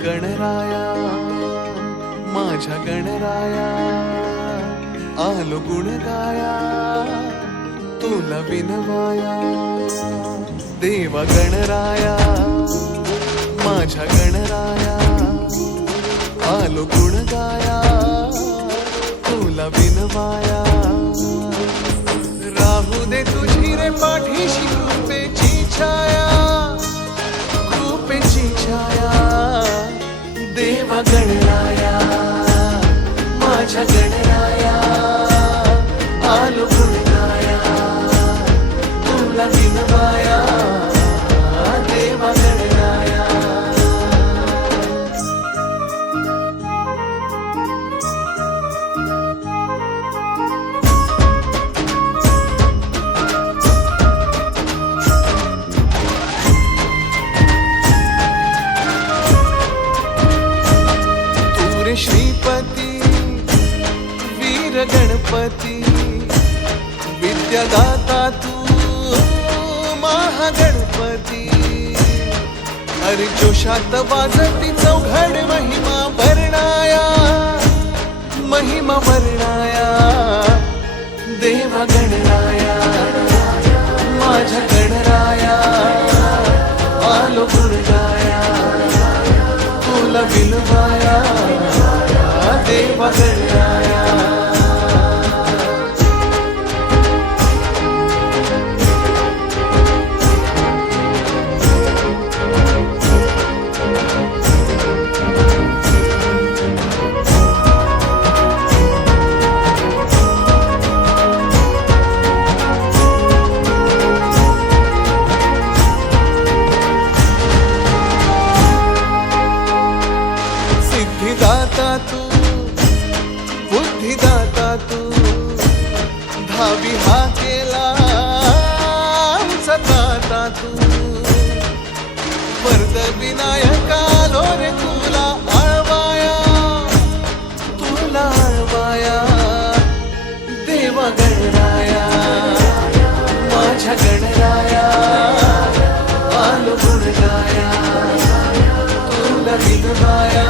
गणराया, माझ्या गणराया, आलो गुण गाया तुला विनवाया. देवा गणराया, माझ्या गणराया, आलो गुण गाया तुला विनवाया. श्रीपती वीर गणपती विद्यादाता महागणपती अरे जोशात वाजती चौघड महिमा वर्णाया महिमा वर्णाया देवा गणराया. माझ्या गणराया. आलो गुणगाया. तुला बिलवाया देवा गणराया. धावी हा केला सताता तू. वर्द विनायका लो रे तुला आळवाया. तुला आळवाया. देवा गणराया. माझ्या गणराया. आलो गुणगाया. तुला विनवाया